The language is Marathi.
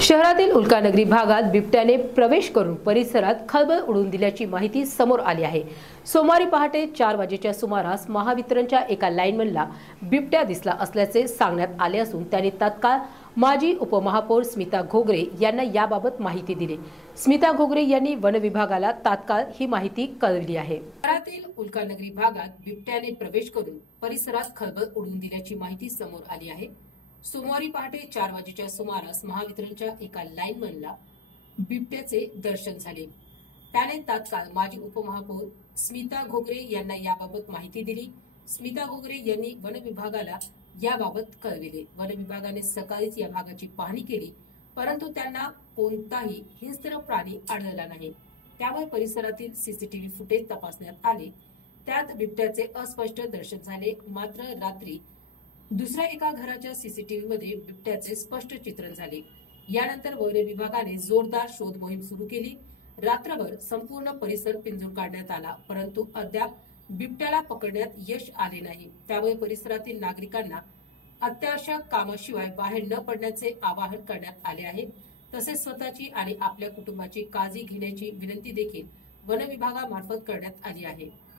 शहरातील उल्कानगरी भागात बिबट्याने प्रवेश करून परिसरात खळबळ उडून दिल्याची माहिती समोर आली आहे. सोमवारी पहाटे चार वाजेच्या सुमारास महावितरणच्या एका लाईनमनला बिबट्या दिसला असल्याचे सांगण्यात आले असून त्यांनी तत्काळ माजी उपमहापौर स्मिता घोगरे यांना याबाबत माहिती दिली. स्मिता घोगरे यांनी वन विभागाला तात्काळ ही माहिती कळविली आहे. शहरातील उल्कानगरी भागात बिबट्याने प्रवेश करून परिसरात खळबळ उडवून दिल्याची माहिती समोर आली आहे. सोमवारी पहाटे चार वाजेच्या सुमारास महावितरणच्या एका लाईनमनला बिबट्याचे दर्शन झाले. त्याने तात्काळ माजी उपमहापौर स्मिता घोगरे यांना याबाबत माहिती दिली. स्मिता घोगरे यांनी वन विभागाला याबाबत कळविले. वन विभागाने सकाळीच या भागाची पाहणी केली परंतु त्यांना कोणताही हिंस्त्र प्राणी आढळला नाही. त्यामुळे परिसरातील सीसीटीव्ही फुटेज तपासण्यात आले. त्यात बिबट्याचे अस्पष्ट दर्शन झाले. मात्र रात्री दुसऱ्या एका घराच्या सीसीटीव्ही मध्ये बिबट्याचे स्पष्ट चित्रण झाले. यानंतर वैरे विभागाने जोरदार शोध मोहीम सुरू केली. रात्रभर संपूर्ण परिसर पिंजून काढण्यात आला परंतु अद्याप बिबट्याला पकडण्यात यश आले नाही. त्यामुळे परिसरातील नागरिकांना अत्यावश्यक कामाशिवाय बाहेर न पडण्याचे आवाहन करण्यात आले आहे. तसेच स्वतःची आणि आपल्या कुटुंबाची काळजी घेण्याची विनंती देखील वन विभागामार्फत करण्यात आली आहे.